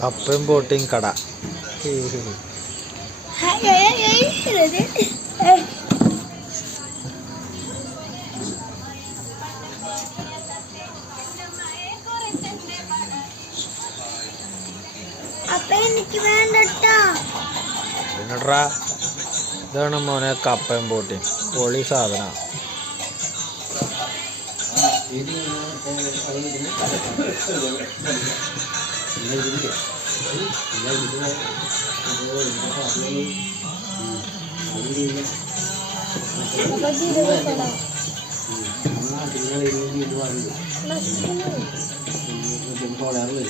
കപ്പയും ബോട്ടിയും കട. അപ്പൊ എനിക്ക് വേണ്ടട്ടാ. പിന്നെടാ ഇതാണ് മോനെ കപ്പയും ബോട്ടിയും പൊളി സാധന. ജീരകക്കട കളറിൽ